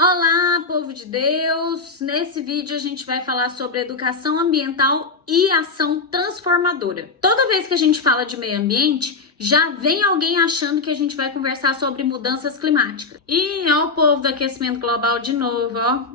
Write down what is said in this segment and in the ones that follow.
Olá, povo de Deus! Nesse vídeo a gente vai falar sobre educação ambiental e ação transformadora. Toda vez que a gente fala de meio ambiente, já vem alguém achando que a gente vai conversar sobre mudanças climáticas. E ó o povo do aquecimento global de novo, ó.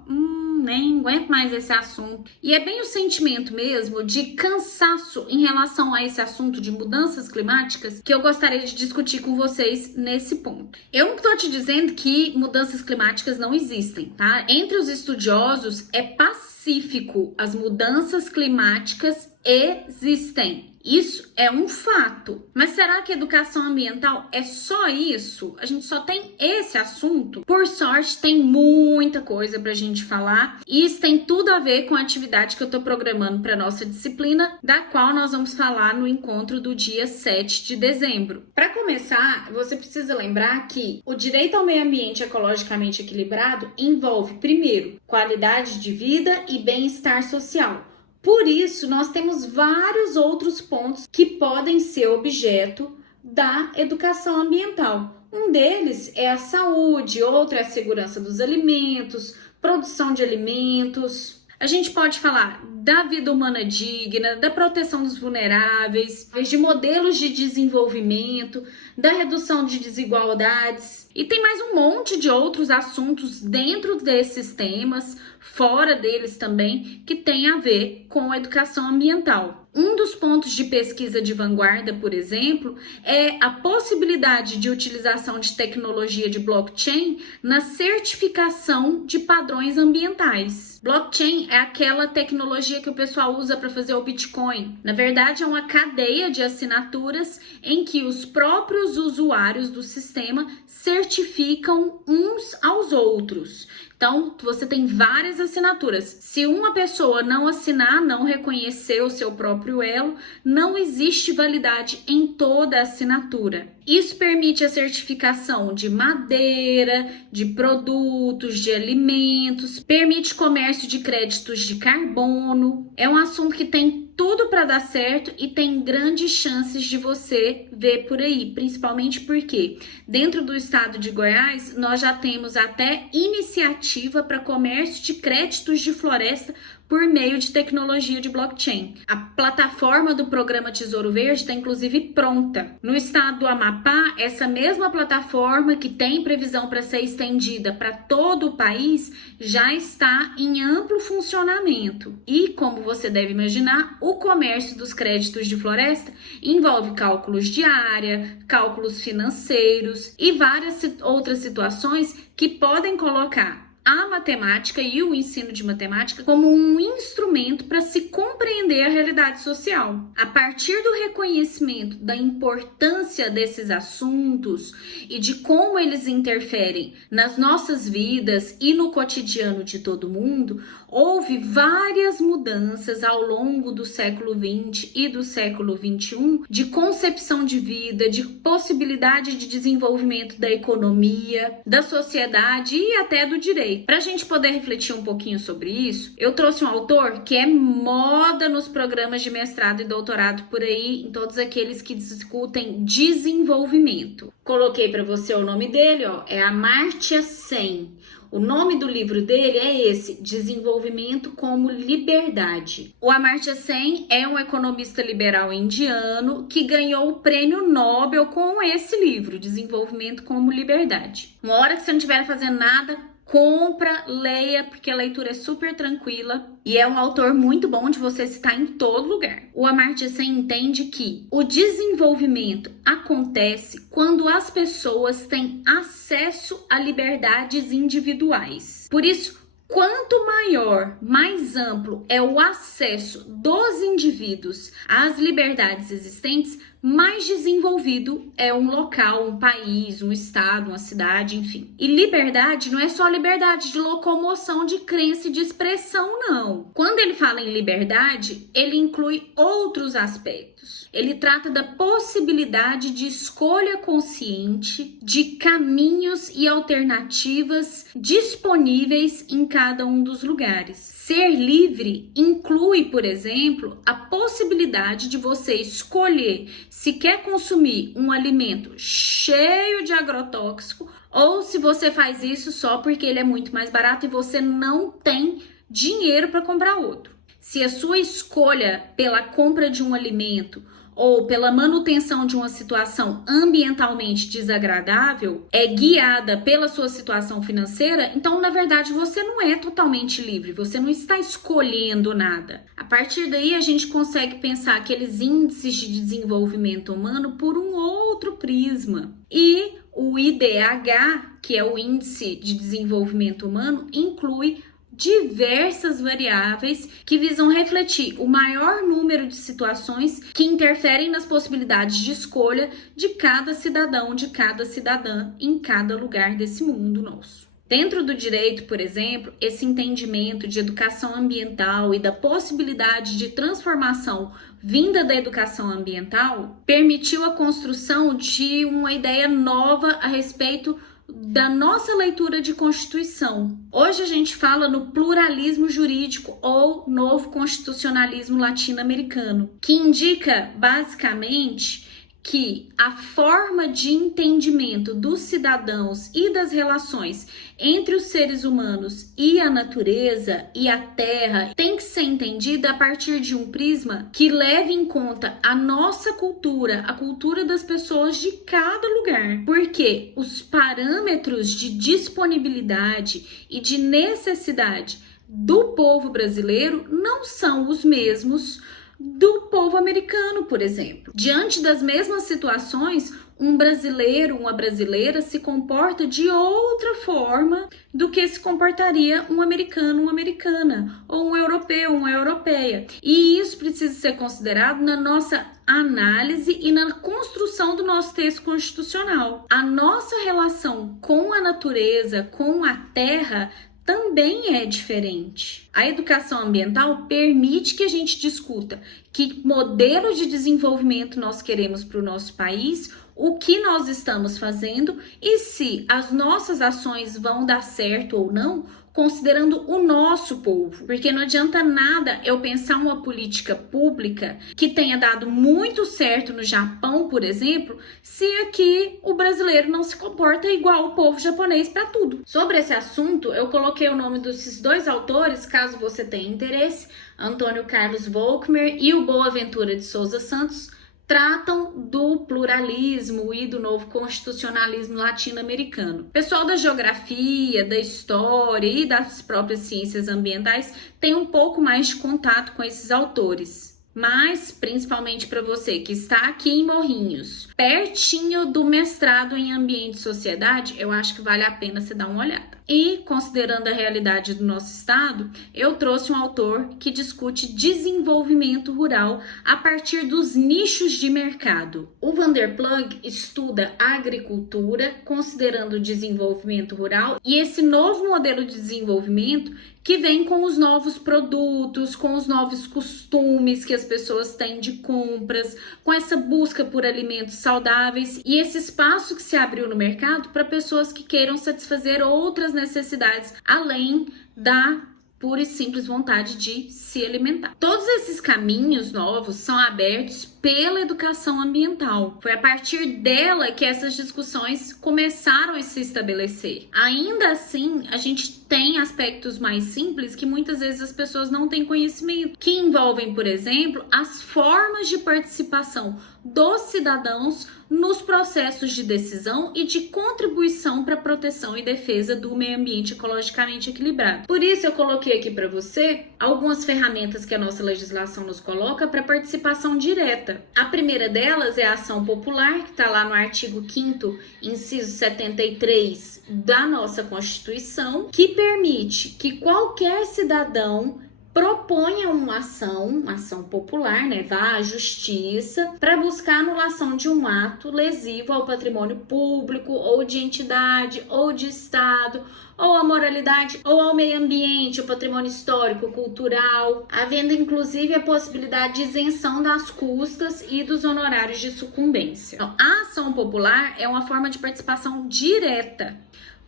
Nem aguento mais esse assunto. E é bem o sentimento mesmo de cansaço em relação a esse assunto de mudanças climáticas que eu gostaria de discutir com vocês nesse ponto. Eu não estou te dizendo que mudanças climáticas não existem, tá? Entre os estudiosos é pacífico, as mudanças climáticas existem. Isso é um fato. Mas será que educação ambiental é só isso? A gente só tem esse assunto? Por sorte, tem muita coisa pra gente falar. E isso tem tudo a ver com a atividade que eu tô programando para nossa disciplina, da qual nós vamos falar no encontro do dia 7 de dezembro. Para começar, você precisa lembrar que o direito ao meio ambiente ecologicamente equilibrado envolve, primeiro, qualidade de vida e bem-estar social. Por isso, nós temos vários outros pontos que podem ser objeto da educação ambiental. Um deles é a saúde, outro é a segurança dos alimentos, produção de alimentos. A gente pode falar da vida humana digna, da proteção dos vulneráveis, de modelos de desenvolvimento, da redução de desigualdades. E tem mais um monte de outros assuntos dentro desses temas, fora deles também, que tem a ver com a educação ambiental. Um dos pontos de pesquisa de vanguarda, por exemplo, é a possibilidade de utilização de tecnologia de blockchain na certificação de padrões ambientais. Blockchain é aquela tecnologia que o pessoal usa para fazer o Bitcoin. Na verdade, é uma cadeia de assinaturas em que os próprios usuários do sistema certificam uns aos outros. Então, você tem várias assinaturas. Se uma pessoa não assinar, não reconhecer o seu próprio elo, não existe validade em toda a assinatura. Isso permite a certificação de madeira, de produtos, de alimentos, permite comércio de créditos de carbono. É um assunto que tem tudo para dar certo e tem grandes chances de você ver por aí, principalmente porque dentro do estado de Goiás nós já temos até iniciativa para comércio de créditos de floresta por meio de tecnologia de blockchain. A plataforma do programa Tesouro Verde está inclusive pronta. No estado do Amapá, essa mesma plataforma que tem previsão para ser estendida para todo o país já está em amplo funcionamento. E, como você deve imaginar, o comércio dos créditos de floresta envolve cálculos de área, cálculos financeiros e várias outras situações que podem colocar a matemática e o ensino de matemática como um instrumento para se compreender a realidade social. A partir do reconhecimento da importância desses assuntos e de como eles interferem nas nossas vidas e no cotidiano de todo mundo, houve várias mudanças ao longo do século XX e do século XXI de concepção de vida, de possibilidade de desenvolvimento da economia, da sociedade e até do direito. Para a gente poder refletir um pouquinho sobre isso, eu trouxe um autor que é moda nos programas de mestrado e doutorado por aí, em todos aqueles que discutem desenvolvimento. Coloquei para você o nome dele, ó, é Amartya Sen. O nome do livro dele é esse, Desenvolvimento como Liberdade. O Amartya Sen é um economista liberal indiano que ganhou o prêmio Nobel com esse livro, Desenvolvimento como Liberdade. Uma hora que você não estiver fazendo nada, compra, leia, porque a leitura é super tranquila e é um autor muito bom de você citar em todo lugar. O Amartya Sen entende que o desenvolvimento acontece quando as pessoas têm acesso a liberdades individuais. Por isso, quanto maior, mais amplo é o acesso dos indivíduos às liberdades existentes, mais desenvolvido é um local, um país, um estado, uma cidade, enfim. E liberdade não é só liberdade de locomoção, de crença e de expressão, não. Quando ele fala em liberdade, ele inclui outros aspectos. Ele trata da possibilidade de escolha consciente de caminhos e alternativas disponíveis em cada um dos lugares. Ser livre inclui, por exemplo, a possibilidade de você escolher se quer consumir um alimento cheio de agrotóxico ou se você faz isso só porque ele é muito mais barato e você não tem dinheiro para comprar outro. Se a sua escolha pela compra de um alimento ou pela manutenção de uma situação ambientalmente desagradável é guiada pela sua situação financeira, então, na verdade, você não é totalmente livre, você não está escolhendo nada. A partir daí, a gente consegue pensar aqueles índices de desenvolvimento humano por um outro prisma. E o IDH, que é o Índice de Desenvolvimento Humano, inclui diversas variáveis que visam refletir o maior número de situações que interferem nas possibilidades de escolha de cada cidadão, de cada cidadã em cada lugar desse mundo nosso. Dentro do direito, por exemplo, esse entendimento de educação ambiental e da possibilidade de transformação vinda da educação ambiental permitiu a construção de uma ideia nova a respeito da nossa leitura de Constituição. Hoje a gente fala no pluralismo jurídico ou novo constitucionalismo latino-americano, que indica basicamente que a forma de entendimento dos cidadãos e das relações entre os seres humanos e a natureza e a terra tem que ser entendida a partir de um prisma que leve em conta a nossa cultura, a cultura das pessoas de cada lugar, porque os parâmetros de disponibilidade e de necessidade do povo brasileiro não são os mesmos do povo americano, por exemplo. Diante das mesmas situações, um brasileiro, uma brasileira se comporta de outra forma do que se comportaria um americano, uma americana, ou um europeu, uma europeia. E isso precisa ser considerado na nossa análise e na construção do nosso texto constitucional. A nossa relação com a natureza, com a terra, também é diferente. A educação ambiental permite que a gente discuta que modelo de desenvolvimento nós queremos para o nosso país, o que nós estamos fazendo e se as nossas ações vão dar certo ou não, considerando o nosso povo. Porque não adianta nada eu pensar uma política pública que tenha dado muito certo no Japão, por exemplo, se aqui o brasileiro não se comporta igual o povo japonês para tudo. Sobre esse assunto, eu coloquei o nome desses dois autores, caso você tenha interesse, Antônio Carlos Volkmer e o Boaventura de Souza Santos, tratam do pluralismo e do novo constitucionalismo latino-americano. O pessoal da geografia, da história e das próprias ciências ambientais tem um pouco mais de contato com esses autores. Mas, principalmente para você que está aqui em Morrinhos, pertinho do mestrado em Ambiente e Sociedade, eu acho que vale a pena você dar uma olhada. E, considerando a realidade do nosso estado, eu trouxe um autor que discute desenvolvimento rural a partir dos nichos de mercado. O Vanderplug estuda a agricultura, considerando o desenvolvimento rural, e esse novo modelo de desenvolvimento que vem com os novos produtos, com os novos costumes que as pessoas têm de compras, com essa busca por alimentos saudáveis e esse espaço que se abriu no mercado para pessoas que queiram satisfazer outras necessidades além da pura e simples vontade de se alimentar. Todos esses caminhos novos são abertos pela educação ambiental. Foi a partir dela que essas discussões começaram a se estabelecer. Ainda assim, a gente tem aspectos mais simples que muitas vezes as pessoas não têm conhecimento, que envolvem, por exemplo, as formas de participação dos cidadãos nos processos de decisão e de contribuição para a proteção e defesa do meio ambiente ecologicamente equilibrado. Por isso, eu coloquei aqui para você algumas ferramentas que a nossa legislação nos coloca para participação direta. A primeira delas é a ação popular, que está lá no artigo 5º, inciso 73 da nossa Constituição, que permite que qualquer cidadão proponha uma ação popular, né, vá à justiça para buscar a anulação de um ato lesivo ao patrimônio público ou de entidade ou de estado ou à moralidade ou ao meio ambiente, o patrimônio histórico, cultural, havendo inclusive a possibilidade de isenção das custas e dos honorários de sucumbência. Então, a ação popular é uma forma de participação direta.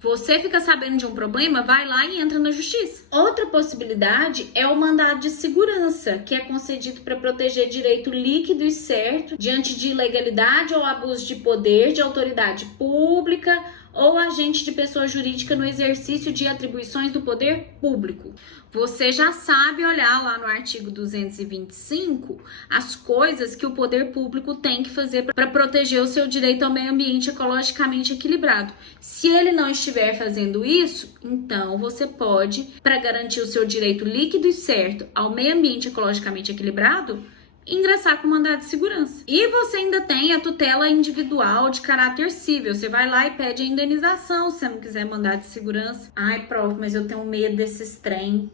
Você fica sabendo de um problema, vai lá e entra na justiça. Outra possibilidade é o mandado de segurança, que é concedido para proteger direito líquido e certo diante de ilegalidade ou abuso de poder de autoridade pública ou agente de pessoa jurídica no exercício de atribuições do poder público. Você já sabe olhar lá no artigo 225 as coisas que o poder público tem que fazer para proteger o seu direito ao meio ambiente ecologicamente equilibrado. Se ele não estiver fazendo isso, então você pode, para garantir o seu direito líquido e certo ao meio ambiente ecologicamente equilibrado, ingressar com mandado de segurança. E você ainda tem a tutela individual de caráter civil. Você vai lá e pede a indenização se você não quiser mandado de segurança. Ai, prof, mas eu tenho medo desses trem.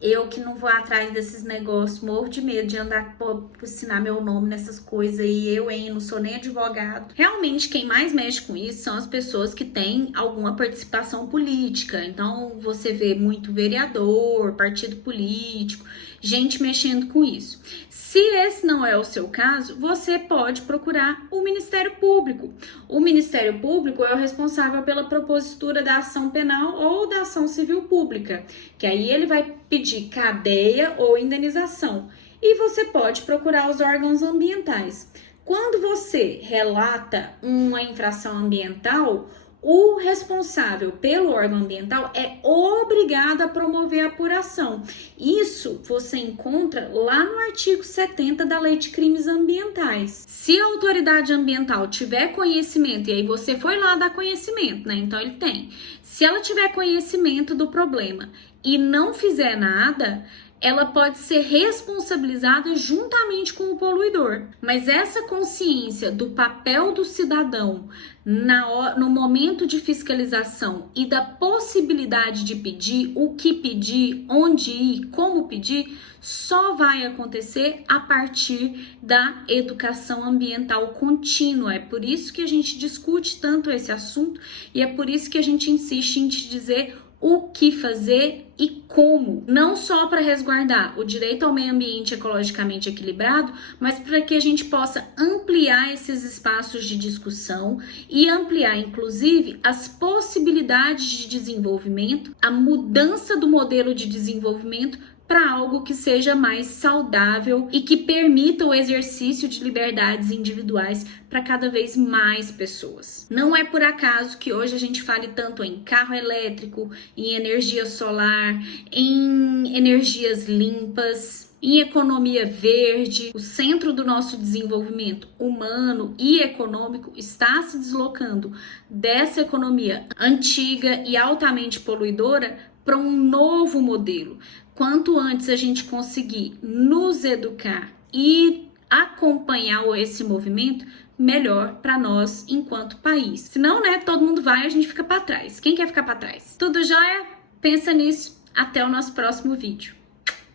Eu que não vou atrás desses negócios, morro de medo de andar por assinar meu nome nessas coisas aí. Eu, hein, não sou nem advogado. Realmente, quem mais mexe com isso são as pessoas que têm alguma participação política. Então, você vê muito vereador, partido político, gente mexendo com isso. Se esse não é o seu caso, você pode procurar o Ministério Público. O Ministério Público é o responsável pela propositura da ação penal ou da ação civil pública, que aí ele vai pedir cadeia ou indenização. E você pode procurar os órgãos ambientais. Quando você relata uma infração ambiental, o responsável pelo órgão ambiental é obrigado a promover a apuração. Isso você encontra lá no artigo 70 da Lei de Crimes Ambientais. Se a autoridade ambiental tiver conhecimento, e aí você foi lá dar conhecimento, né? Então ele tem. Se ela tiver conhecimento do problema e não fizer nada, ela pode ser responsabilizada juntamente com o poluidor. Mas essa consciência do papel do cidadão no momento de fiscalização e da possibilidade de pedir, o que pedir, onde ir, como pedir, só vai acontecer a partir da educação ambiental contínua. É por isso que a gente discute tanto esse assunto e é por isso que a gente insiste em te dizer o que fazer e como, não só para resguardar o direito ao meio ambiente ecologicamente equilibrado, mas para que a gente possa ampliar esses espaços de discussão e ampliar, inclusive, as possibilidades de desenvolvimento, a mudança do modelo de desenvolvimento para algo que seja mais saudável e que permita o exercício de liberdades individuais para cada vez mais pessoas. Não é por acaso que hoje a gente fale tanto em carro elétrico, em energia solar, em energias limpas, em economia verde. O centro do nosso desenvolvimento humano e econômico está se deslocando dessa economia antiga e altamente poluidora para um novo modelo. Quanto antes a gente conseguir nos educar e acompanhar esse movimento, melhor para nós enquanto país. Senão, né, todo mundo vai e a gente fica para trás. Quem quer ficar para trás? Tudo jóia? Pensa nisso. Até o nosso próximo vídeo.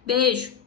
Beijo!